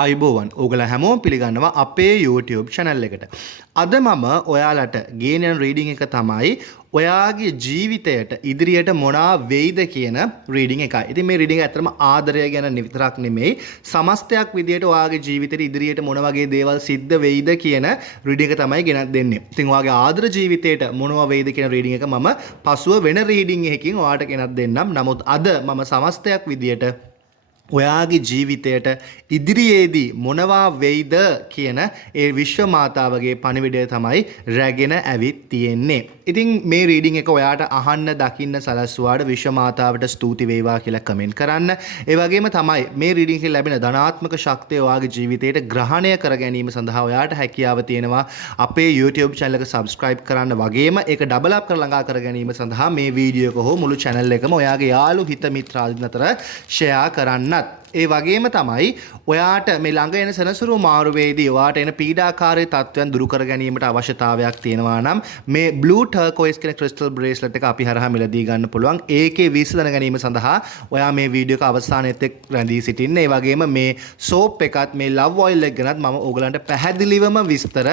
ආයුබෝවන් ඕගොල්ලෝ හැමෝම පිළිගන්නවා අපේ YouTube channel එකට. අද මම ඔයාලට ගේන යන රීඩින් එක තමයි ඔයාගේ ජීවිතයට ඉදිරියට මොනවා වෙයිද කියන රීඩින් එකයි. ඉතින් මේ රීඩින් එක ඇත්තටම ආදරය ගැන විතරක් නෙමෙයි සමස්තයක් විදියට ඔයාගේ ජීවිතේට ඉදිරියට මොන වගේ දේවල් සිද්ධ වෙයිද කියන රීඩින් එක තමයි ගෙනත් දෙන්නේ. ඉතින් ඔයාගේ ආදර ජීවිතයට මොනවා වෙයිද කියන රීඩින් එක මම පසුව වෙන රීඩින් එකකින් ඔයාලට ගෙනත් දෙන්නම්. නමුත් අද මම සමස්තයක් විදියට ඔයාගේ ජීවිතයට ඉදිරියේදී මොනවා වෙයිද කියන ඒ විශ්ව මාතාවගේ පණිවිඩය තමයි රැගෙන ඇවිත් තියෙන්නේ. ඉතින් මේ රීඩින් එක ඔයාට අහන්න දකින්න සලස්වාට විශ්ව මාතාවට ස්තුති වේවා කියලා කමෙන්ට් කරන්න. ඒ වගේම තමයි මේ රීඩින් එකේ ලැබෙන ධනාත්මක ශක්තිය ඔයාගේ ජීවිතයට ග්‍රහණය කර ගැනීම සඳහා ඔයාට හැකියාව තියෙනවා අපේ YouTube channel එක subscribe කරන්න වගේම ඒක double up කර ළඟා කර ගැනීම සඳහා මේ වීඩියෝ එක හෝ මුළු channel එකම ඔයාගේ යාළු හිත මිත්‍රාදීන් අතර share කරන්න. ඒ වගේම තමයි ඔයාට මේ ළඟ එන සනසුරු මාරුවේදී ඔයාට එන පීඩාකාරී තත්ත්වයන් දුරු කර ගැනීමට අවශ්‍යතාවයක් තියෙනවා නම් මේ blue turquoise කියන crystal bracelet එක අපි හරහා මිලදී ගන්න පුළුවන්. ඒකේ විසඳන ගැනීම සඳහා ඔයා මේ වීඩියෝ එක අවසානයේත් එක් රැඳී සිටින්න. ඒ වගේම මේ soap එකත් මේ love oil එක ගැනත් මම ඕගලන්ට පැහැදිලිවම විස්තර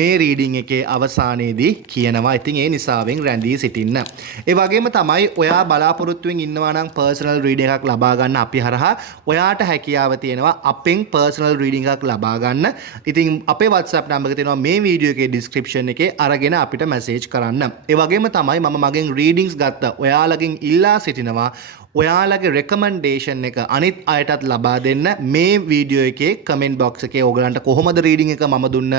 මේ රීඩින් එකේ අවසානයේදී කියනවා. ඉතින් ඒ නිසාවෙන් රැඳී සිටින්න. ඒ වගේම තමයි ඔයා බලාපොරොත්තුෙන් ඉන්නවා නම් personal reading එකක් ලබා ගන්න අපි හරහා ඔයාට හැකියාව තියෙනවා අපෙන් personal reading එකක් ලබා ගන්න. ඉතින් අපේ WhatsApp number එක තියෙනවා මේ වීඩියෝ එකේ description එකේ අරගෙන අපිට message කරන්න. ඒ වගේම තමයි මම මගෙන් readings ගත්ත ඔයාලගෙන් ඉල්ලා සිටිනවා ඔයාලගේ recommendation එක අනිත් අයටත් ලබා දෙන්න. මේ වීඩියෝ එකේ comment box එකේ ඔයගලන්ට කොහොමද reading එක මම දුන්න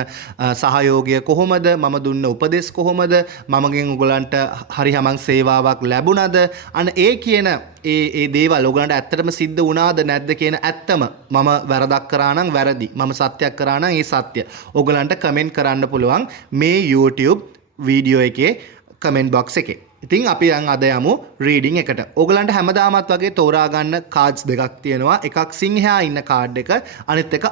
සහයෝගය කොහොමද මම දුන්න උපදෙස් කොහොමද මමගෙන් ඔයගලන්ට හරි හමං සේවාවක් ලැබුණාද අන්න ඒ කියන ඒ දේවල් ඔයගලන්ට ඇත්තටම සිද්ධ වුණාද නැද්ද කියන ඇත්තම මම වැරදක් කරා නම් වැරදි මම සත්‍යයක් කරා නම් ඒ සත්‍ය ඔයගලන්ට comment කරන්න පුළුවන් මේ YouTube වීඩියෝ එකේ comment box එකේ. ඉතින් අපි දැන් අද යමු රීඩින් එකට. ඕගලන්ට හැමදාමත් වගේ තෝරා ගන්න කාඩ්ස් දෙකක් තියෙනවා. එකක් සිංහයා ඉන්න කාඩ් එක, අනිත් එක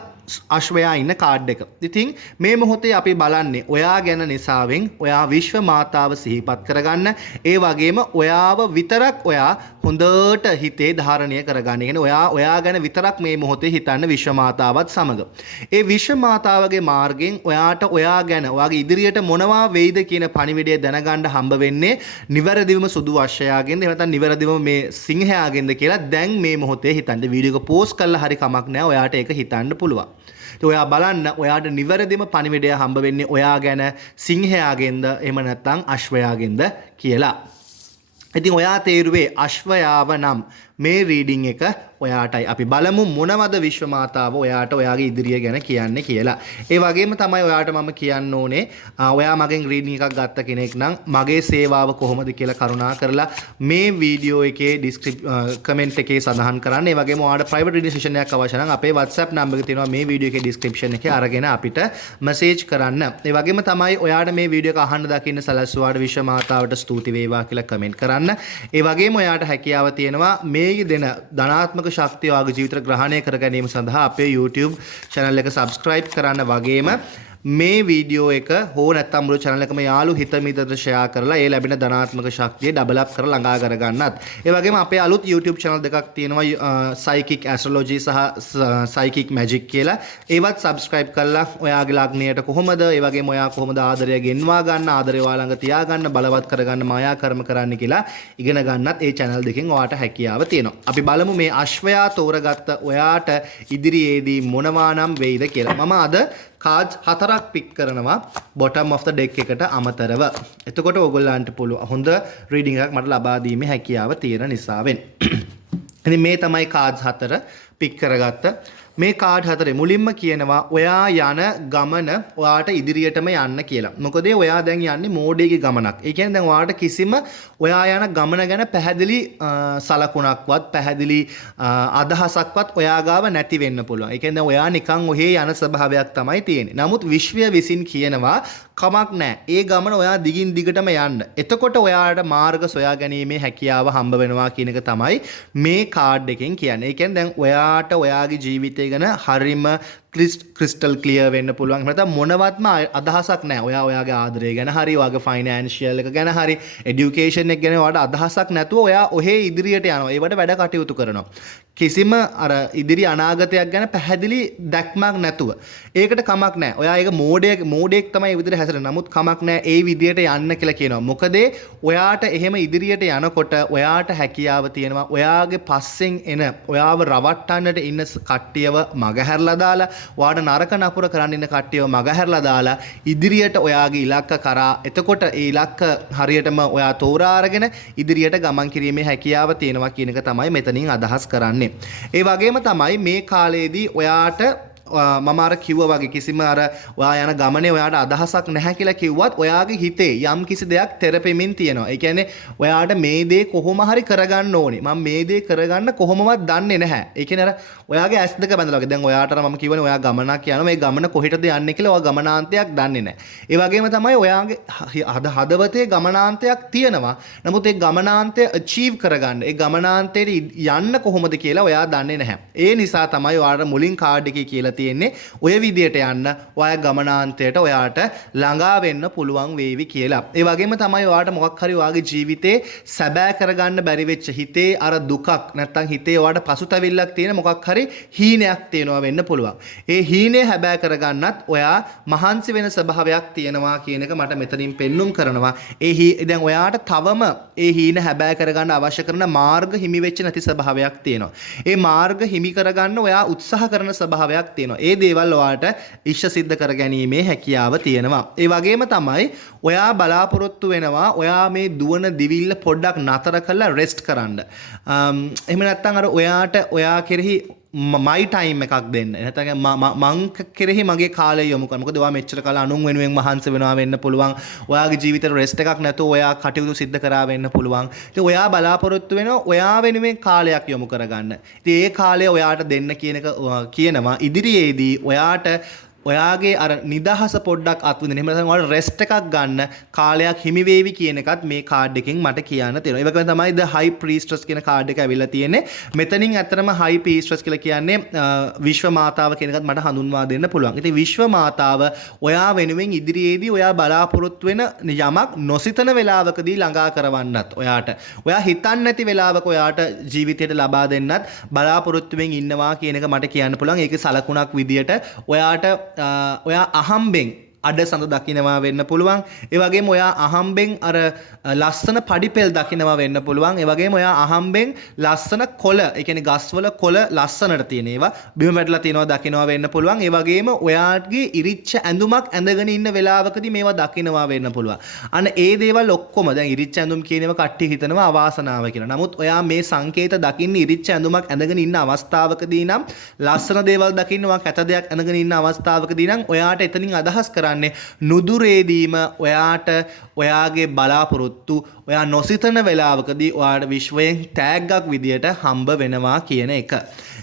අශ්වයා ඉන්න කාඩ් එක. ඉතින් මේ මොහොතේ අපි බලන්නේ ඔයා ගැන නිසාවෙන් ඔයා විශ්ව මාතාව සිහිපත් කරගන්න. ඒ වගේම ඔයාව විතරක් ඔයා හොඳට හිතේ ධාරණය කරගන්න. කියන්නේ ඔයා ගැන විතරක් මේ මොහොතේ හිතන්න විශ්ව මාතාවත් සමග. ඒ විශ්ව මාතාවගේ මාර්ගයෙන් ඔයාට ඔයා ගැන ඔයාගේ ඉදිරියට මොනවා වෙයිද කියන පණිවිඩය දැනගන්න හම්බ වෙන්නේ නිවැරදිවම සුදු අශ්වයාගෙන්ද එහෙම නැත්නම් නිවැරදිවම මේ සිංහයාගෙන්ද කියලා දැන් මේ මොහොතේ හිතන්න. වීඩියෝ එක පෝස්ට් කරලා හරි කමක් නැහැ. ඔයාට ඒක හිතන්න පුළුවන්. ඔයා බලන්න ඔයාට නිවැරදිම පණිවිඩය හම්බ වෙන්නේ ඔයා ගැන සිංහයාගෙන්ද එහෙම නැත්නම් අශ්වයාගෙන්ද කියලා. ඉතින් ඔයා තේරුවේ අශ්වයාව නම් මේ රීඩින් එක ඔයාටයි. අපි බලමු මොනවද විශ්ව මාතාව ඔයාට ඔයාගේ ඉදිරිය ගැන කියන්නේ කියලා. ඒ වගේම තමයි ඔයාට මම කියන්න ඕනේ ඔයා මගෙන් රීඩින් එකක් ගත්ත කෙනෙක් නම් මගේ සේවාව කොහොමද කියලා කරුණා කරලා මේ වීඩියෝ එකේ කමෙන්ට් එකේ සඳහන් කරන්න. ඒ වගේම ඔයාට ප්‍රයිවට් රීඩින් සෙෂන් එකක් අවශ්‍ය නම් අපේ WhatsApp number එක තියෙනවා මේ වීඩියෝ එකේ description එකේ අරගෙන අපිට message කරන්න. ඒ වගේම තමයි ඔයාට මේ වීඩියෝ එක අහන්න දකින්න සලස්වාට විශ්ව මාතාවට ස්තුති වේවා කියලා කමෙන්ට් කරන්න. ඒ වගේම ඔයාට හැකියාව තියෙනවා මේ දෙන ධනාත්මක ශක්තිය ඔයාගේ ජීවිතය ග්‍රහණය කර ගැනීම සඳහා අපේ YouTube channel එක subscribe කරන්න වගේම මේ වීඩියෝ එක හෝ නැත්නම් මුළු channel එකම යාළු හිත මිතට share කරලා ඒ ලැබෙන ධනාත්මක ශක්තිය double up කරලා ළඟා කර ගන්නත්. ඒ වගේම අපේ අලුත් YouTube channel දෙකක් තියෙනවා psychic astrology සහ psychic magic කියලා. ඒවත් subscribe කරලා ඔයාගේ ලග්නයට කොහොමද ඒ වගේම ඔයා කොහොමද ආදරය ගෙන්වා ගන්න ආදරය ඔයා ළඟ තියා ගන්න බලවත් කරගන්න මායා කර්ම කරන්න කියලා ඉගෙන ගන්නත් ඒ channel දෙකෙන් ඔයාට හැකියාව තියෙනවා. අපි බලමු මේ අශ්වයා තෝරගත්ත ඔයාට ඉදිරියේදී මොනවා නම් වෙයිද කියලා. මම අද cards 4ක් පික් කරනවා bottom of the deck එකට අමතරව. එතකොට ඕගොල්ලන්ට පුළුවන් හොඳ රීඩින් එකක් මට ලබා දීමේ හැකියාව තියෙන නිසාවෙන්. ඉතින් මේ තමයි cards 4 පික් කරගත්ත. මේ කාඩ් හතරේ මුලින්ම කියනවා ඔයා යන ගමන ඔයාට ඉදිරියටම යන්න කියලා. මොකද ඔයා දැන් යන්නේ මෝඩයේ ගමනක්. ඒ කියන්නේ දැන් ඔයාට කිසිම ඔයා යන ගමන ගැන පැහැදිලි සලකුණක්වත් පැහැදිලි අදහසක්වත් ඔයා ගාව නැති වෙන්න පුළුවන්. ඒ කියන්නේ ඔයා නිකන් ඔහේ යන ස්වභාවයක් තමයි තියෙන්නේ. නමුත් විශ්වය විසින් කියනවා කමක් නැහැ. ඒ ගමන ඔයා දිගින් දිගටම යන්න. එතකොට ඔයාට මාර්ග සොයා ගැනීමේ හැකියාව හම්බ වෙනවා කියන එක තමයි මේ කාඩ් එකෙන් කියන්නේ. ඒ කියන්නේ දැන් ඔයාට ඔයාගේ ජීවිතය ගැන හරිම ක්‍රිස්ටල් ක්ලියර් වෙන්න පුළුවන්. එහෙම නැත්නම් මොනවත්ම අදහසක් නැහැ. ඔයාගේ ආදරය ගැන හරි, ඔයාගේ ෆයිනෑන්ෂියල් එක ගැන හරි, এডুকেෂන් එක ගැන ඔයාට අදහසක් නැතුව ඔයා ඔහේ ඉදිරියට යනවා. ඒවට වැඩ කටයුතු කරනවා. කිසිම අර ඉදිරි අනාගතයක් ගැන පැහැදිලි දැක්මක් නැතුව. ඒකට කමක් නැහැ. ඔයා ඒක මෝඩයෙක් තමයි ඒ විදිහට හැසිරෙන්නේ. නමුත් කමක් නැහැ ඒ විදිහට යන්න කියලා කියනවා. මොකද ඔයාට එහෙම ඉදිරියට යනකොට ඔයාට හැකියාව තියෙනවා. ඔයාගේ පස්සෙන් එන ඔයාව රවට්ටන්නට ඉන්න කට්ටියව මගහැරලා දාලා, ඔයාට නරක නපුර කරන්න ඉන්න කට්ටියව මගහැරලා දාලා ඉදිරියට ඔයාගේ ඉලක්ක කරා. එතකොට ඒ ඉලක්ක හරියටම ඔයා තෝරා අරගෙන ඉදිරියට ගමන් කිරීමේ හැකියාව තියෙනවා කියන එක තමයි මෙතනින් අදහස් කරන්නේ. ඒ වගේම තමයි මේ කාලේදී ඔයාට මම අර කිව්වා වගේ කිසිම අර ඔයා යන ගමනේ ඔයාට අදහසක් නැහැ කියලා කිව්වත් ඔයාගේ හිතේ යම් කිසි දෙයක් තෙරපෙමින් තියෙනවා. ඒ කියන්නේ ඔයාට මේ දේ කොහොම හරි කරගන්න ඕනේ. මම මේ දේ කරගන්න කොහොමවත් දන්නේ නැහැ. ඒ කියන්නේ අර ඔයාගේ ඇස් දෙක බැඳලා වගේ. දැන් ඔයාට මම කියවනේ ඔයා ගමනක් යනවා. මේ ගමන කොහෙටද යන්නේ කියලා ඔයා ගමනාන්තයක් දන්නේ නැහැ. ඒ වගේම තමයි ඔයාගේ හදවතේ ගමනාන්තයක් තියෙනවා. නමුත් ඒ ගමනාන්තය අචීව් කරගන්න, ඒ ගමනාන්තයට යන්න කොහොමද කියලා ඔයා දන්නේ නැහැ. ඒ නිසා තමයි ඔයාට මුලින් කාඩ් එකේ කියලා තියෙන්නේ ඔය විදියට යන්න ඔයා ගමනාන්තයට ඔයාට ළඟා වෙන්න පුළුවන් වේවි කියලා. ඒ වගේම තමයි ඔයාට මොකක් හරි ඔයාගේ ජීවිතේ සැබෑ කරගන්න බැරි වෙච්ච හිතේ අර දුකක් නැත්තම් හිතේ ඔයාට පසුතැවිල්ලක් තියෙන මොකක් හරි හීනයක් තියෙනවා වෙන්න පුළුවන්. ඒ හීනේ හැබෑ කරගන්නත් ඔයා මහන්සි වෙන ස්වභාවයක් තියෙනවා කියන එක මට මෙතනින් පෙන්눔 කරනවා. දැන් ඔයාට තවම ඒ හීන හැබෑ කරගන්න අවශ්‍ය කරන මාර්ග හිමි වෙච්ච නැති ස්වභාවයක් තියෙනවා. ඒ මාර්ග හිමි කරගන්න ඔයා උත්සාහ කරන ස්වභාවයක් තියෙනවා. ඒ දේවල් ඔයාට ඉෂ්ට සිද්ධ කර ගැනීමේ හැකියාව තියෙනවා. ඒ වගේම තමයි ඔයා බලාපොරොත්තු වෙනවා ඔයා මේ දුවන දිවිල්ල පොඩ්ඩක් නතර කරලා රෙස්ට් කරන්න. එහෙම නැත්නම් අර ඔයාට ඔයා කෙරෙහි මයි ටයිම් එකක් දෙන්න. නැත්නම් මං කෙරෙහි මගේ කාලය යොමු කරන්න. මොකද ඔයා මෙච්චර කාල අනුන් වෙනුවෙන් මහන්සි වෙනවා වෙන්න පුළුවන්. ඔයාගේ ජීවිතේ රෙස්ට් එකක් නැතුව ඔයා කටයුතු සිද්ධ කරා වෙන්න පුළුවන්. ඉතින් ඔයා බලාපොරොත්තු වෙනවා ඔයා වෙනුවෙන් කාලයක් යොමු කරගන්න. ඉතින් ඒ කාලය ඔයාට දෙන්න කියනවා ඉදිරියේදී ඔයාගේ අර නිදහස පොඩ්ඩක් අත්විඳින්න. එහෙම නැත්නම් ඔයාලා රෙස්ට් එකක් ගන්න කාලයක් හිමි වේවි කියන එකත් මේ කාඩ් එකෙන් මට කියන්න තියෙනවා. ඒ වගේම තමයි The High Priestess කියන කාඩ් එක ඇවිල්ලා තියෙන්නේ. මෙතනින් ඇත්තටම High Priestess කියලා කියන්නේ විශ්ව මාතාව කියන එකත් මට හඳුන්වා දෙන්න පුළුවන්. ඉතින් විශ්ව මාතාව ඔයා වෙනුවෙන් ඉදිරියේදී ඔයා බලාපොරොත්තු වෙන යමක් නොසිතන වෙලාවකදී ළඟා කරවන්නත් ඔයාට ඔයා හිතන්නේ නැති වෙලාවක ඔයාට ජීවිතයට ලබා දෙන්නත් බලාපොරොත්තුවෙන් ඉන්නවා කියන එක මට කියන්න පුළුවන්. ඒකේ සලකුණක් විදියට ඔයාට ඔයා අහම්බෙන් අඩ සඳ දකිනවා වෙන්න පුළුවන්. ඒ වගේම ඔයා අහම්බෙන් අර ලස්සන පඩිපෙල් දකිනවා වෙන්න පුළුවන්. ඒ වගේම ඔයා අහම්බෙන් ලස්සන කොළ, ඒ කියන්නේ ගස්වල කොළ ලස්සනට තියෙන ඒවා බිම වැටලා තියෙනවා දකිනවා වෙන්න පුළුවන්. ඒ වගේම ඔයාගේ ඉරිච්ච ඇඳුමක් ඇඳගෙන ඉන්න වෙලාවකදී මේවා දකිනවා වෙන්න පුළුවන්. අන්න ඒ දේවල් ඔක්කොම දැන් ඉරිච්ච ඇඳුම් කියන ඒවා කට්ටිය හිතනවා අවාසනාව කියලා. නමුත් ඔයා මේ සංකේත දකින්නේ ඉරිච්ච ඇඳුමක් ඇඳගෙන ඉන්න අවස්ථාවකදී නම්, ලස්සන දේවල් දකින්න ඔයා කැත දෙයක් ඇඳගෙන ඉන්න අවස්ථාවකදී නම් ඔයාට එතනින් අදහස් කරන්නේ නුදුරේදීම ඔයාට ඔයාගේ බලාපොරොත්තු ඔයා නොසිතන වෙලාවකදී ඔයාට විශ්වයෙන් ටැග්ගක් විදියට හම්බ වෙනවා කියන එක.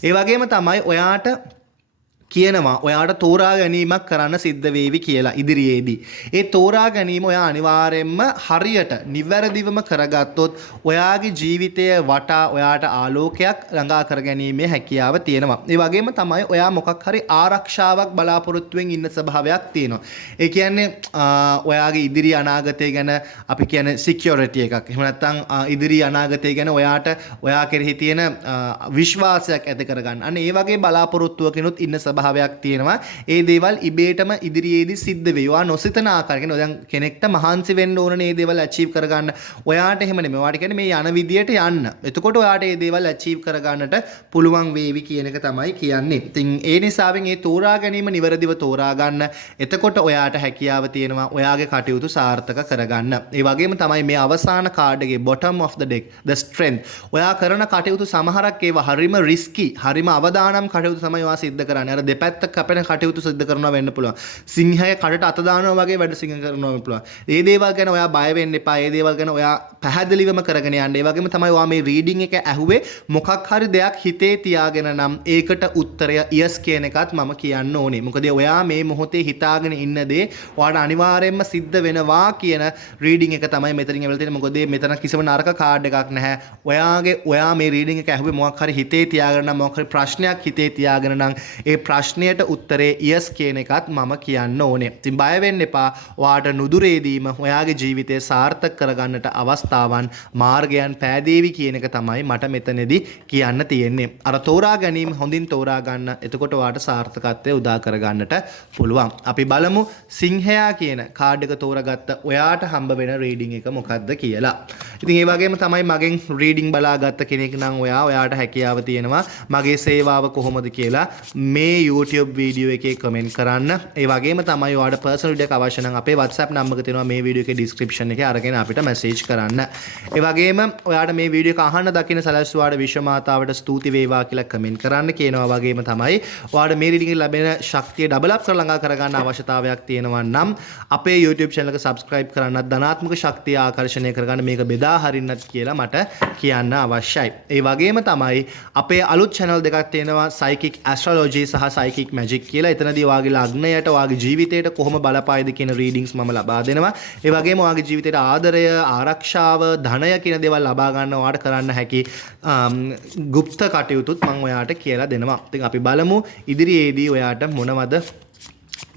ඒ වගේම තමයි ඔයාට කියනවා ඔයාට තෝරා ගැනීමක් කරන්න සිද්ධ වේවි කියලා ඉදිරියේදී. ඒ තෝරා ගැනීම ඔයා අනිවාර්යයෙන්ම හරියට නිවැරදිවම කරගත්තොත් ඔයාගේ ජීවිතය වටා ඔයාට ආලෝකයක් ළඟා කරගැනීමේ හැකියාව තියෙනවා. ඒ වගේම තමයි ඔයා මොකක් හරි ආරක්ෂාවක් බලාපොරොත්තුවෙන් ඉන්න ස්වභාවයක් තියෙනවා. ඒ කියන්නේ ඔයාගේ ඉදිරි අනාගතය ගැන අපි කියන්නේ සිකියුරිටි එකක්. එහෙම නැත්නම් ඉදිරි අනාගතය ගැන ඔයා කෙරෙහි තියෙන විශ්වාසයක් ඇති කරගන්න. අන්න ඒ වගේ බලාපොරොත්තුවකිනුත් ඉන්න ස්වභාවයක් තියෙනවා. ඒ දේවල් ඉබේටම ඉදිරියේදී සිද්ධ වෙයි. ඔයා නොසිතන ආකාරයකින් දැන් කෙනෙක්ට මහන්සි වෙන්න ඕනේ මේ දේවල් අචීව් කරගන්න. ඔයාට එහෙම නෙමෙයි. ඔයාට කියන්නේ මේ යන විදියට යන්න. එතකොට ඔයාට මේ දේවල් අචීව් කරගන්නට පුළුවන් වේවි කියන එක තමයි කියන්නේ. ඉතින් ඒ නිසාවෙන් මේ තෝරා ගැනීම නිවැරදිව තෝරා ගන්න. එතකොට ඔයාට හැකියාව තියෙනවා ඔයාගේ කටයුතු සාර්ථක කරගන්න. ඒ වගේම තමයි මේ අවසාන කාඩ් එකේ bottom of the deck the strength. ඔයා කරන කටයුතු සමහරක් ඒවා හරිම රිස්කි, හරිම අවදානම් කටයුතු තමයි ඔයා සිද්ධ කරන්නේ. අර දෙපැත්ත කැපෙන කටයුතු සිද්ධ කරනවා වෙන්න පුළුවන්. සිංහයේ කඩට අත දානවා වගේ වැඩ සිංහ කරනවා වෙන්න පුළුවන්. මේ දේවල් ගැන ඔයා බය වෙන්න එපා. මේ දේවල් ගැන ඔයා පැහැදිලිවම කරගෙන යන්න. ඒ වගේම තමයි ඔයා මේ රීඩින් එක ඇහුවේ මොකක් හරි දෙයක් හිතේ තියාගෙන නම් ඒකට උත්තරය yes කියන එකත් මම කියන්න ඕනේ. මොකද ඔයා මේ මොහොතේ හිතාගෙන ඉන්න දේ ඔයාට අනිවාර්යයෙන්ම සිද්ධ වෙනවා කියන රීඩින් එක තමයි මෙතනින් ඇවිල්ලා තියෙන්නේ. මොකද මෙතන කිසිම නරක කාඩ් එකක් නැහැ. ඔයා මේ රීඩින් එක ඇහුවේ මොකක් හරි හිතේ තියාගෙන නම්, මොකක් හරි ප්‍රශ්නයක් හිතේ තියාගෙන නම් ඒ ප්‍රශ්නයට උත්තරේ yes කියන එකත් මම කියන්න ඕනේ. ඉතින් බය වෙන්න එපා. ඔයාට නුදුරේදීම ඔයාගේ ජීවිතය සාර්ථක කරගන්නට අවස්ථාවන් මාර්ගයන් පෑදේවි කියන එක තමයි මට මෙතනදී කියන්න තියෙන්නේ. අර තෝරා ගැනීම හොඳින් තෝරා ගන්න. එතකොට ඔයාට සාර්ථකත්වය උදා කරගන්නට පුළුවන්. අපි බලමු සිංහයා කියන කාඩ් එක තෝරාගත්ත ඔයාට හම්බ වෙන රීඩින් එක මොකක්ද කියලා. ඉතින් ඒ වගේම තමයි මගෙන් රීඩින් බලාගත්ත කෙනෙක් නම් ඔයාට හැකියාව තියෙනවා මගේ සේවාව කොහොමද කියලා මේ YouTube වීඩියෝ එකේ කමෙන්ට් කරන්න. ඒ වගේම තමයි ඔයාට පර්සනල් ඩෙක් අවශ්‍ය නම් අපේ WhatsApp නම්බර එක තියෙනවා මේ වීඩියෝ එකේ ඩිස්ක්‍රිප්ෂන් එකේ අරගෙන අපිට මැසේජ් කරන්න. ඒ වගේම ඔයාට මේ වීඩියෝ එක අහන්න දකින්න සැලැස්සුවාට විශ්ව මාතාවට ස්තුති වේවා කියලා කමෙන්ට් කරන්න කියනවා. වගේම තමයි ඔයාට මේ රීඩින් එක ලැබෙන ශක්තිය ඩබල් අප් කරලා ළඟා කරගන්න අවශ්‍යතාවයක් තියෙනවා නම් අපේ YouTube channel එක subscribe කරන්නත් ධනාත්මක ශක්තිය ආකර්ෂණය කරගන්න මේක බෙදා හරින්නත් කියලා මට කියන්න අවශ්‍යයි. ඒ වගේම තමයි අපේ අලුත් channel දෙකක් තියෙනවා psychic astrology සහ psychic magic කියලා. එතනදී ඔයාගේ ලග්නයට ඔයාගේ ජීවිතයට කොහොම බලපායිද කියන readings මම ලබා දෙනවා. ඒ වගේම ඔයාගේ ජීවිතයට ආදරය, ආරක්ෂාව, ධනය කියන දේවල් ලබා ගන්න ඔයාට කරන්න හැකි গুপ্ত කටයුතුත් මම ඔයාට කියලා දෙනවා. ඉතින් අපි බලමු ඉදිරියේදී ඔයාට මොනවද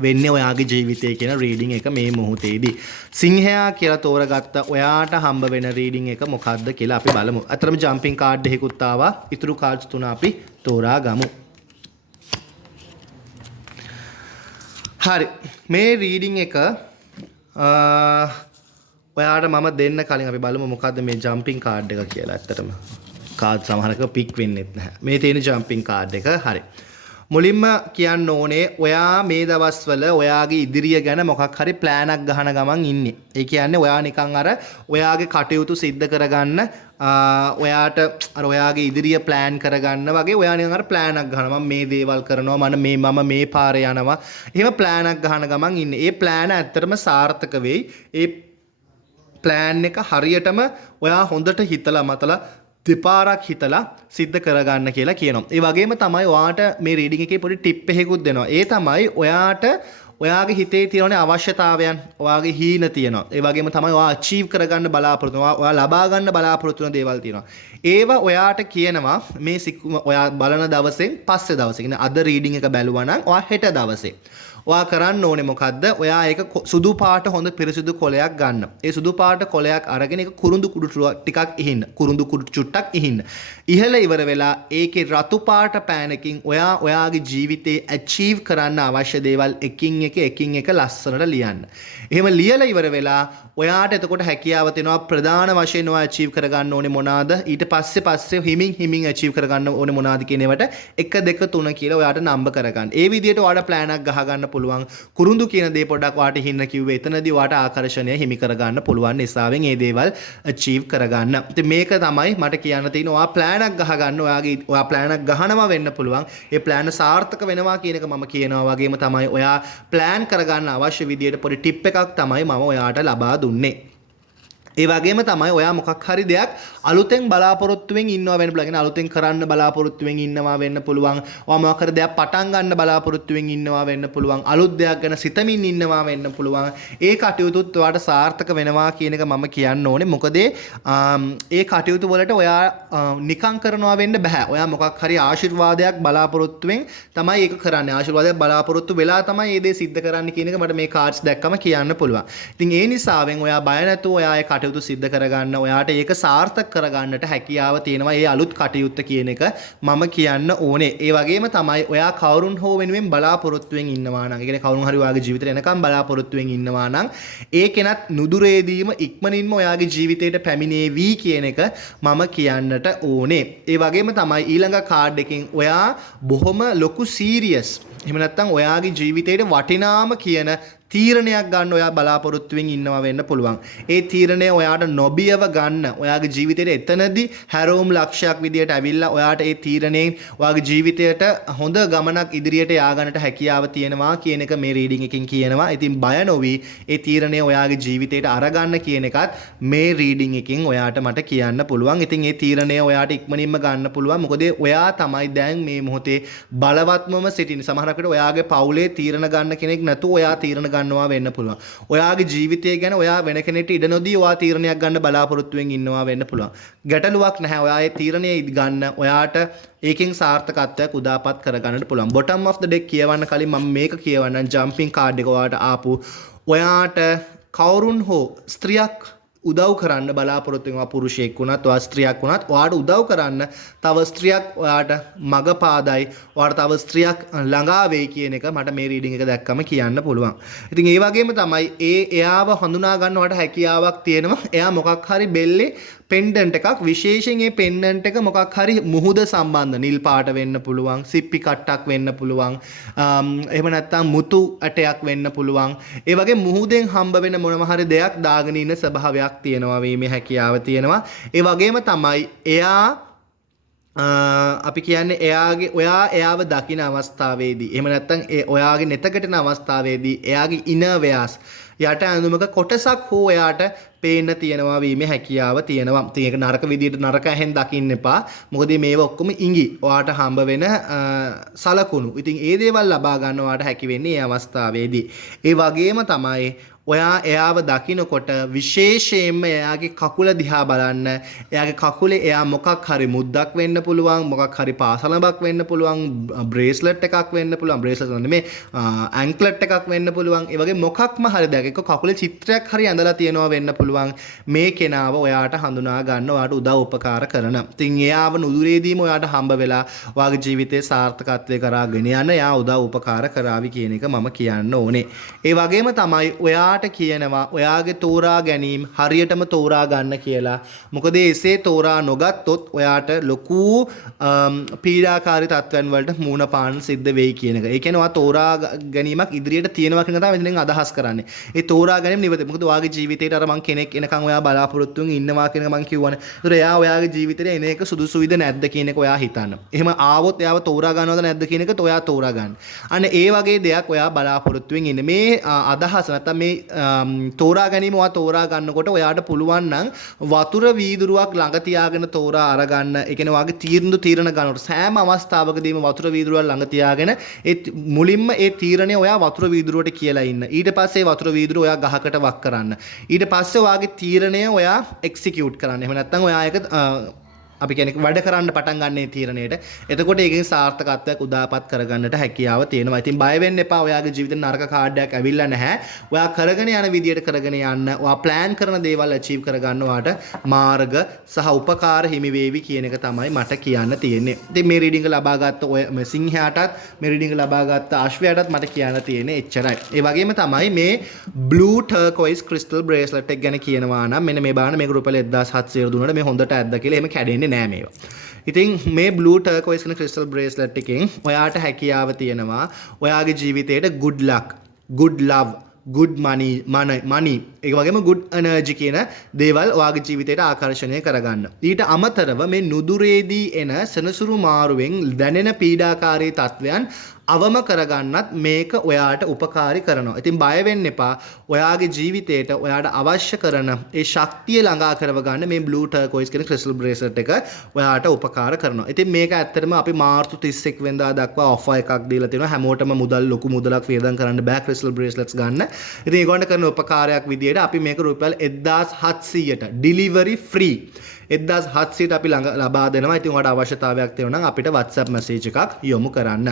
වෙන්නේ ඔයාගේ ජීවිතය කියන රීඩින් එක මේ මොහොතේදී. සිංහයා කියලා තෝරගත්ත ඔයාට හම්බ වෙන රීඩින් එක මොකක්ද කියලා අපි බලමු. අතරම ජම්පින් කාඩ් එකකුත් ආවා. ඉතුරු කාඩ්ස් තුන අපි තෝරා ගමු. හරි. මේ රීඩින් එක ඔයාට මම දෙන්න කලින් අපි බලමු මොකද්ද මේ ජම්පින් කාඩ් එක කියලා. ඇත්තටම කාඩ් සමහරක පික් වෙන්නෙත් නැහැ. මේ තියෙන ජම්පින් කාඩ් එක. හරි. මුලින්ම කියන්න ඕනේ ඔයා මේ දවස්වල ඔයාගේ ඉදිරිය ගැන මොකක් හරි ප්ලෑනක් ගහන ගමන් ඉන්නේ. ඒ කියන්නේ ඔයා නිකන් අර ඔයාගේ කටයුතු සිද්ධ කරගන්න ඔයාට අර ඔයාගේ ඉදිරිය ප්ලෑන් කරගන්න වගේ ඔයා නිකන් අර ප්ලෑනක් ගහනවා. මම මේ දේවල් කරනවා මම මේ පාරේ යනවා. එහෙම ප්ලෑනක් ගහන ගමන් ඉන්නේ. ඒ ප්ලෑන ඇත්තටම සාර්ථක වෙයි. ඒ ප්ලෑන් එක හරියටම ඔයා හොඳට හිතලා මතලා දෙපාරක් හිතලා සිද්ධ කරගන්න කියලා කියනවා. ඒ වගේම තමයි ඔයාට මේ රීඩින් එකේ පොඩි ටිප් එකකුත් දෙනවා. ඒ තමයි ඔයාට ඔයාගේ හිතේ තියෙන අවශ්‍යතාවයන්, ඔයාගේ හීන තියෙනවා. ඒ වගේම තමයි ඔයා අචීව් කරගන්න බලාපොරොත්තු වෙනවා. ඔයා ලබා ගන්න බලාපොරොත්තු වෙන දේවල් තියෙනවා. ඒවා ඔයාට කියනවා මේ ඔයා බලන දවසෙන් පස්සේ දවසේ. කියන්නේ අද රීඩින් එක බැලුවා නම් ඔයා හෙට දවසේ ඔයා කරන්න ඕනේ මොකද්ද? ඔයා ඒක සුදු පාට හොඳ පිරිසිදු කොලයක් ගන්න. ඒ සුදු පාට කොලයක් අරගෙන ඒක කුරුඳු කුඩු ටිකක් ඉහින්න. කුරුඳු කුඩු චුට්ටක් ඉහින්න. ඉහළ ඉවර වෙලා ඒකේ රතු පාට පෑනකින් ඔයා ඔයාගේ ජීවිතේ ඇචීව් කරන්න අවශ්‍ය දේවල් එකින් එක ලස්සනට ලියන්න. එහෙම ලියලා ඉවර වෙලා ඔයාට එතකොට හැකියාව තියෙනවා ප්‍රධාන වශයෙන් ඔයා ඇචීව් කරගන්න ඕනේ මොනවාද? ඊට පස්සේ හිමින් ඇචීව් කරගන්න ඕනේ මොනවාද කියන ඒවට 1 2 3 කියලා ඔයාට නම්බර් කරගන්න. ඒ විදිහට ඔයාට ප්ලෑනක් ගහගන්න පුළුවන්. කුරුඳු කියන දේ පොඩ්ඩක් ඔයාට හින්න කිව්වේ. එතනදී ඔයාට ආකර්ෂණය හිමි කරගන්න පුළුවන් නිසාවෙන් මේ දේවල් ඇචීව් කරගන්න. ඉතින් මේක තමයි මට කියන්න තියෙන. ඔයා ප්ලෑනක් ගහගන්න. ඔයා ප්ලෑනක් ගහනවා වෙන්න පුළුවන්. ඒ ප්ලෑන සාර්ථක වෙනවා කියන එක මම කියනවා. වගේම තමයි ඔයා ප්ලෑන් කරගන්න අවශ්‍ය විදියට පොඩි ටිප් එකක් තමයි මම ඔයාට ලබා දුන්නේ. ඒ වගේම තමයි ඔයා මොකක් හරි දෙයක් අලුතෙන් බලාපොරොත්තුවෙන් ඉන්නවා වෙන්න පුළුවන්. අලුතෙන් කරන්න බලාපොරොත්තුවෙන් ඉන්නවා වෙන්න පුළුවන්. ඔයා මොකක් හරි දෙයක් පටන් ගන්න බලාපොරොත්තුවෙන් ඉන්නවා වෙන්න පුළුවන්. අලුත් දෙයක් ගැන සිතමින් ඉන්නවා වෙන්න පුළුවන්. ඒ කටයුතුත් ඔයාට සාර්ථක වෙනවා කියන එක මම කියන්න ඕනේ. මොකද ඒ කටයුතු වලට ඔයා නිකන් කරනවා වෙන්න බෑ. ඔයා මොකක් හරි ආශිර්වාදයක් බලාපොරොත්තුවෙන් තමයි ඒක කරන්නේ. ආශිර්වාදයක් බලාපොරොත්තු වෙලා තමයි මේ දේ සිද්ධ කරන්න කියන එක මට මේ කාඩ්ස් දැක්කම කියන්න පුළුවන්. ඉතින් ඒ නිසාවෙන් ඔයා බය නැතුව ඔයා ඒ කටයුතු සිද්ධ කරගන්න ඔයාට ඒක සාර්ථක කරගන්නට හැකියාව තියෙනවා. ඒ අලුත් කටයුත්ත කියන එක මම කියන්න ඕනේ. ඒ වගේම තමයි ඔයා කවුරුන් හෝ වෙනුවෙන් බලාපොරොත්තුවෙන් ඉන්නවා නම්, ඒ කියන්නේ කවුරුන් හරි ඔයාගේ ජීවිතේට එනකම් බලාපොරොත්තුවෙන් ඉන්නවා නම් ඒ කෙනත් නුදුරේදීම ඉක්මනින්ම ඔයාගේ ජීවිතයට පැමිණේවි කියන එක මම කියන්නට ඕනේ. ඒ වගේම තමයි ඊළඟ කාඩ් එකෙන් ඔයා බොහොම ලොකු සීරියස්, එහෙම නැත්නම් ඔයාගේ ජීවිතේට වටිනාම කියන තීරණයක් ගන්න ඔයා බලාපොරොත්තුවෙන් ඉන්නවා වෙන්න පුළුවන්. ඒ තීරණය ඔයාට නොබියව ගන්න. ඔයාගේ ජීවිතේට එතනදී හැරෝම් ලක්ෂයක් විදියට ඇවිල්ලා ඔයාට ඒ තීරණයෙන් ඔයාගේ ජීවිතයට හොඳ ගමනක් ඉදිරියට යාගන්නට හැකියාව තියෙනවා කියන එක මේ රීඩින් එකෙන් කියනවා. ඉතින් බය නොවි ඒ තීරණය ඔයාගේ ජීවිතයට අරගන්න කියන එකත් මේ රීඩින් එකෙන් ඔයාට මට කියන්න පුළුවන්. ඉතින් ඒ තීරණය ඔයාට ඉක්මනින්ම ගන්න පුළුවන්. මොකද ඔයා තමයි දැන් මේ මොහොතේ බලවත්වම සිටින්නේ. සමහරකට ඔයාගේ පවුලේ තීරණ ගන්න කෙනෙක් නැතුව ඔයා තීරණ ගන්නවා වෙන්න පුළුවන්. ඔයාගේ ජීවිතය ගැන ඔයා වෙන කෙනෙක්ට ඉඩ නොදී ඔයා තීරණයක් ගන්න බලාපොරොත්තු වෙමින් ඉන්නවා වෙන්න පුළුවන්. ගැටලුවක් නැහැ. ඔයා ඒ තීරණය ගන්න ඔයාට ඒකෙන් සාර්ථකත්වයක් උදාපත් කරගන්නට පුළුවන්. bottom of the deck කියවන්න කලින් මම මේක කියවන්නම් jumping card එක ඔයාට ආපු ඔයාට කවුරුන් හෝ ස්ත්‍රියක් උදව් කරන්න බලාපොරොත්තු වෙනවා පුරුෂයෙක් වුණත් ඔයා ස්ත්‍රියක් වුණත් ඔයාට උදව් කරන්න තව ස්ත්‍රියක් ඔයාට මග පාදයි ඔයාට තව ස්ත්‍රියක් ළඟා වෙයි කියන එක මට මේ රීඩින් එක දැක්කම කියන්න පුළුවන්. ඉතින් ඒ වගේම තමයි එයාව හඳුනා ගන්න ඔයාට හැකියාවක් තියෙනවා. එයා මොකක් හරි බෙල්ලේ පෙන්ඩන්ට් එකක් විශේෂයෙන් ඒ පෙන්ඩන්ට් එක මොකක් හරි මුහුද සම්බන්ධ නිල් පාට වෙන්න පුළුවන්, සිප්පි කට්ටක් වෙන්න පුළුවන්, එහෙම නැත්නම් මුතු ඇටයක් වෙන්න පුළුවන්. ඒ වගේ මුහුදෙන් හම්බ වෙන මොනම හරි දෙයක් දාගෙන ඉන්න ස්වභාවයක් තියෙනවා වීමේ හැකියාව තියෙනවා. ඒ වගේම තමයි එයා අපි කියන්නේ ඔයා එයාව දකින අවස්ථාවේදී එහෙම නැත්නම් ඔයාගේ නෙතකටන අවස්ථාවේදී එයාගේ ඉනර් වයර්ස් යට ඇඳුමක කොටසක් හෝ එයාට පේන්න තියෙනවා වීමේ හැකියාව තියෙනවා. ඉතින් ඒක නරක විදියට නරක ඇහෙන් දකින්න එපා. මොකද මේව ඔක්කොම ඉඟි. ඔයාට හම්බ වෙන සලකුණු. ඉතින් ඒ දේවල් ලබා ගන්න ඔයාට හැකි වෙන්නේ මේ අවස්ථාවේදී. ඒ වගේම තමයි ඔයා එයාව දකිනකොට විශේෂයෙන්ම එයාගේ කකුල දිහා බලන්න. එයාගේ කකුලේ එයා මොකක් හරි මුද්දක් වෙන්න පුළුවන්, මොකක් හරි පාසලඹක් වෙන්න පුළුවන්, බ්‍රේස්ලට් එකක් වෙන්න පුළුවන්, බ්‍රේස්ලට් නෙමෙයි ඇන්ක්ලට් එකක් වෙන්න පුළුවන්. ඒ වගේ මොකක්ම හරි දෙයක් එක්ක කකුලේ චිත්‍රයක් හරි ඇඳලා තියෙනවා වෙන්න පුළුවන්. මේ කෙනාව ඔයාට හඳුනා ගන්න ඔයාට උදව් උපකාර කරන. ඉතින් එයාව නුදුරේදීම ඔයාට හම්බ වෙලා ඔයාගේ ජීවිතේ සාර්ථකත්වයට කරාගෙන යන එයා උදව් උපකාර කරાવી කියන එක මම කියන්න ඕනේ. ඒ වගේම තමයි ඔයා කියනවා ඔයාගේ තෝරා ගැනීම හරියටම තෝරා ගන්න කියලා. මොකද එසේ තෝරා නොගත්තොත් ඔයාට ලොකු පීඩාකාරී තත්ත්වයන් වලට මුහුණ පාන්න සිද්ධ වෙයි කියන එක. ඒ කියන්නේ ඔයා තෝරා ගැනීමක් ඉදිරියට තියෙනවා කියන එක තමයි මෙතනින් අදහස් කරන්නේ. ඒ තෝරා ගැනීම නිවද. මොකද ඔයාගේ ජීවිතේට අර මං කෙනෙක් එනකන් ඔයා බලාපොරොත්තු වෙමින් ඉන්නවා කියන එක මං කියවනේ. ඒතර එයා ඔයාගේ ජීවිතේට එන එක සුදුසුයිද නැද්ද කියන එක ඔයා හිතන්න. එහෙම ආවොත් එයාව තෝරා ගන්නවද නැද්ද කියන එකත් ඔයා තෝරා ගන්න. අන්න ඒ වගේ දෙයක් ඔයා බලාපොරොත්තු වෙමින් ඉන්නේ. මේ අදහස නැත්නම් මේ තෝරා ගැනීම ඔයා තෝරා ගන්නකොට ඔයාට පුළුවන් නම් වතුර වීදුරුවක් ළඟ තියාගෙන තෝරා අරගන්න. ඒ කියන්නේ ඔයාගේ තීරණ ගන්නකොට සෑම අවස්ථාවකදීම වතුර වීදුරුවක් ළඟ තියාගෙන මුලින්ම ඒ තීරණය ඔයා වතුර වීදුරුවට කියලා ඉන්න. ඊට පස්සේ වතුර වීදුරුව ඔයා ගහකට වක් කරන්න. ඊට පස්සේ ඔයාගේ තීරණය ඔයා එක්සිකියුට් කරන්න. එහෙම නැත්නම් ඔයා ඒක අපි කියන්නේ වැඩ කරන්න පටන් ගන්න මේ තීරණයට. එතකොට ඒකෙන් සාර්ථකත්වයක් උදාපත් කරගන්නට හැකියාව තියෙනවා. ඉතින් බය වෙන්න එපා. ඔයාගේ ජීවිතේ නරක කාඩ් එකක් ඇවිල්ලා නැහැ. ඔයා කරගෙන යන විදියට කරගෙන යන්න. ඔයා ප්ලෑන් කරන දේවල් අචීව් කරගන්න ඔයාට මාර්ග සහ උපකාර හිමි වේවි කියන එක තමයි මට කියන්න තියෙන්නේ. ඉතින් මේ රීඩින්ග් එක ලබා ගත්ත ඔය සිංහයාටත් මේ රීඩින්ග් එක ලබා ගත්ත අශ්වයාටත් මට කියන්න තියෙන්නේ එච්චරයි. ඒ වගේම තමයි මේ blue turquoise crystal bracelet එක ගැන කියනවා නම් මෙන්න මේ බලන්න මේක රුපියල් 1700 දුන්නාට මේ හොඳට ඇද්ද කියලා එහෙම කැඩෙන්නේ නෑ මේවා. ඉතින් මේ blue turquoise කියන crystal bracelet එකෙන් ඔයාට හැකියාව තියෙනවා ඔයාගේ ජීවිතේට good luck, good love, good money ඒ වගේම good energy කියන දේවල් ඔයාගේ ජීවිතයට ආකර්ෂණය කරගන්න. ඊට අමතරව මේ නුදුරේදී එන සෙනසුරු මාරුවෙන් දැනෙන පීඩාකාරී තත්වයන් අවම කරගන්නත් මේක ඔයාට උපකාරී කරනවා. ඉතින් බය වෙන්න එපා. ඔයාගේ ජීවිතේට ඔයාට අවශ්‍ය කරන ඒ ශක්තිය ළඟා කරව ගන්න මේ blue turquoise කියන crystal bracelet එක ඔයාට උපකාර කරනවා. ඉතින් මේක ඇත්තටම අපි මාර්තු 31 වෙනිදා දක්වා offer එකක් දීලා තියෙනවා. හැමෝටම ලොකු මුදලක් වියදම් කරන්න බෑ crystal bracelets ගන්න. ඉතින් ඒගොල්ලන්ට කරන උපකාරයක් විදියට අපි මේක රුපියල් 1700ට delivery free 1700ට අපි ළඟ ලබා දෙනවා. ඉතින් ඔයාලට අවශ්‍යතාවයක් තියෙනවා නම් අපිට WhatsApp message එකක් යොමු කරන්න.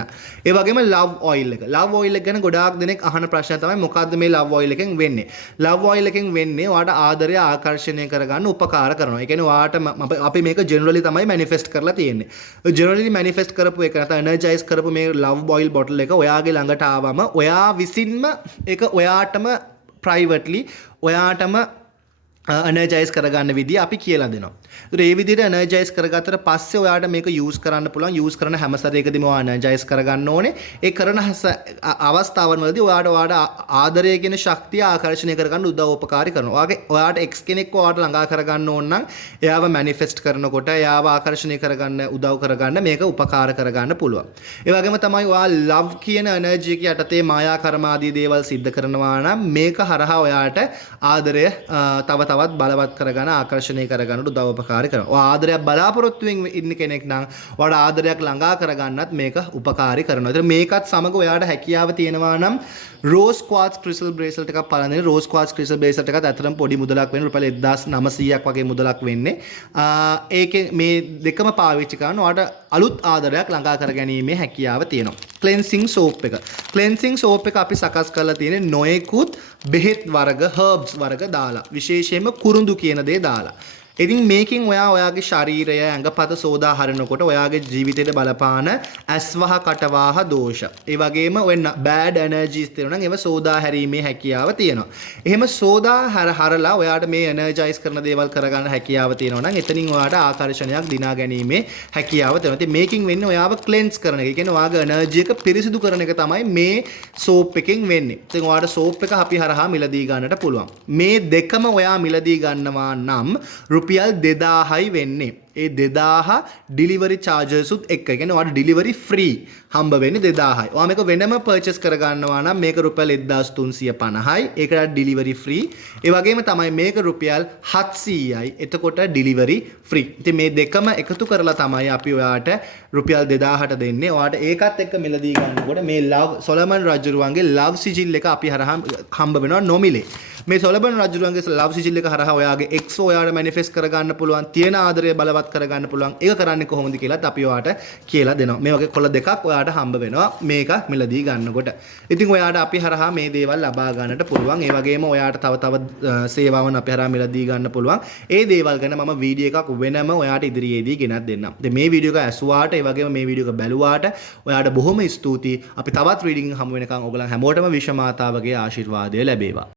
ඒ වගේම love oil එක. love oil එක ගැන ගොඩාක් දෙනෙක් අහන ප්‍රශ්න තමයි මොකද්ද මේ love oil එකෙන් වෙන්නේ? love oil එකෙන් වෙන්නේ ඔයාලට ආදරය ආකර්ෂණය කරගන්න උපකාර කරනවා. ඒ කියන්නේ ඔයාලට අපි මේක generally තමයි manifest කරලා තියෙන්නේ. generally manifest කරපු එක නැත්නම් energize කරපු මේ love oil bottle එක ඔයාගේ ළඟට ආවම ඔයා විසින්ම ඒක ඔයාටම privately ඔයාටම එනර්ජයිස් කරගන්න විදිය අපි කියලා දෙනවා. ඒතර මේ විදිහට එනර්ජයිස් කරගත්තට පස්සේ ඔයාට මේක යූස් කරන්න පුළුවන්. යූස් කරන හැම සැරේකදීම ඔයා එනර්ජයිස් කරගන්න ඕනේ. ඒ කරන අවස්ථාවන් වලදී ඔයාට ආදරය කියන ශක්තිය ආකර්ෂණය කරගන්න උදව් උපකාරී කරනවා. ඔයාට එක්ස් කෙනෙක්ව ඔයාට ළඟා කරගන්න ඕන නම් එයාව මැනිෆෙස්ට් කරනකොට එයාව ආකර්ෂණය කරගන්න උදව් කරගන්න මේක උපකාර කරගන්න පුළුවන්. ඒ වගේම තමයි ඔයා ලව් කියන එනර්ජි එක යටතේ මායා කර්ම ආදී දේවල් සිද්ධ කරනවා නම් මේක හරහා ඔයාට ආදරය තව තවත් බලවත් කරගන්න ආකර්ෂණය කරගන්නට උදව් උපකාරී කරනවා. ඔය ආදරයක් බලාපොරොත්තු වෙමින් ඉන්න කෙනෙක් නම් ඔයාලට ආදරයක් ළඟා කරගන්නත් මේක උපකාරී කරනවා. ඒතර මේකත් සමග ඔයාලට හැකියාව තියෙනවා නම් රෝස් ක්වාර්ට්ස් ක්‍රිස්ටල් බ්‍රේස්ලට් එකක් බලන්න. රෝස් ක්වාර්ට්ස් ක්‍රිස්ටල් බ්‍රේස්ලට් එකත් අතරම පොඩි මුදලක් වෙන්නේ රුපියල් 1900ක් වගේ මුදලක් වෙන්නේ. ඒකේ මේ දෙකම පාවිච්චි කරන ඔයාලට අලුත් ආදරයක් ළඟා කරගැනීමේ හැකියාව තියෙනවා. ක්ලෙන්සිං සෝප් එක. ක්ලෙන්සිං සෝප් එක අපි සකස් කරලා තියෙන්නේ නොයෙකුත් බෙහෙත් වර්ග, හර්බ්ස් වර්ග දාලා. විශේෂයෙන්ම කුරුඳු කියන දේ දාලා. ඉතින් මේකෙන් ඔයාගේ ශරීරය ඇඟපත සෝදා හරිනකොට ඔයාගේ ජීවිතේට බලපාන ඇස්වහ කටවාහ දෝෂ. ඒ වගේම ඔය බෑඩ් එනර්ජිස් තියෙනවා නම් ඒව සෝදා හැරීමේ හැකියාව තියෙනවා. එහෙම සෝදා හරලා ඔයාට මේ එනර්ජයිස් කරන දේවල් කරගන්න හැකියාව තියෙනවා නම් එතනින් ඔයාට ආකර්ෂණයක් දිනා ගැනීමේ හැකියාව තියෙනවා. ඉතින් මේකෙන් වෙන්නේ ඔයාව ක්ලෙන්ස් කරන එක. ඒ කියන්නේ ඔයාගේ එනර්ජි එක පිරිසිදු කරන එක තමයි මේ සෝප් එකෙන් වෙන්නේ. ඉතින් ඔයාට සෝප් එක අපි හරහා මිලදී ගන්නට පුළුවන්. මේ දෙකම ඔයා මිලදී ගන්නවා නම් රුපියල් 2000යි වෙන්නේ. ඒ 2000 ඩිලිවරි චාර්ජස් උත් එක්ක. ඒ කියන්නේ ඔයාලට ඩිලිවරි ෆ්‍රී හම්බ වෙන්නේ 2000යි. ඔයා මේක වෙනම පර්චේස් කර ගන්නවා නම් මේක රුපියල් 1350යි. ඒකට ඩිලිවරි ෆ්‍රී. ඒ වගේම තමයි මේක රුපියල් 700යි. එතකොට ඩිලිවරි ෆ්‍රී. ඉතින් මේ දෙකම එකතු කරලා තමයි අපි ඔයාට රුපියල් 2000ට දෙන්නේ. ඔයාට ඒකත් එක්ක මිලදී ගන්නකොට මේ සොලමන් රජුරුවන්ගේ ලව් සිජිල් එක අපි හරහා හම්බ වෙනවා නොමිලේ. මේ සොලමන් රජුරුවන්ගේ ලව් සිජිල් එක හරහා ඔයාගේ එක්ස් ඔයාට මැනිෆෙස්ට් කර ගන්න පුළුවන්. තියෙන ආදරය බලවත් කරගන්න පුළුවන්. ඒක කරන්නේ කොහොමද කියලාත් අපි ඔයාට කියලා දෙනවා. මේ වගේ කොළ දෙකක් ඔයාට හම්බ වෙනවා මේක මිලදී ගන්නකොට. ඉතින් ඔයාට අපි හරහා මේ දේවල් ලබා ගන්නට පුළුවන්. ඒ වගේම ඔයාට තව සේවාවන් අපි හරහා මිලදී ගන්න පුළුවන්. ඒ දේවල් ගැන මම වීඩියෝ එකක් වෙනම ඔයාට ඉදිරියේදී ගෙනත් දෙන්නම්. ඉතින් මේ වීඩියෝ එක ඇසුවාට ඒ වගේම මේ වීඩියෝ එක බැලුවාට ඔයාට බොහොම ස්තුතියි. අපි තවත් රීඩින් හමු වෙනකන් ඔයගලන් හැමෝටම විශ්ව මාතාවගේ ආශිර්වාදය ලැබේවා.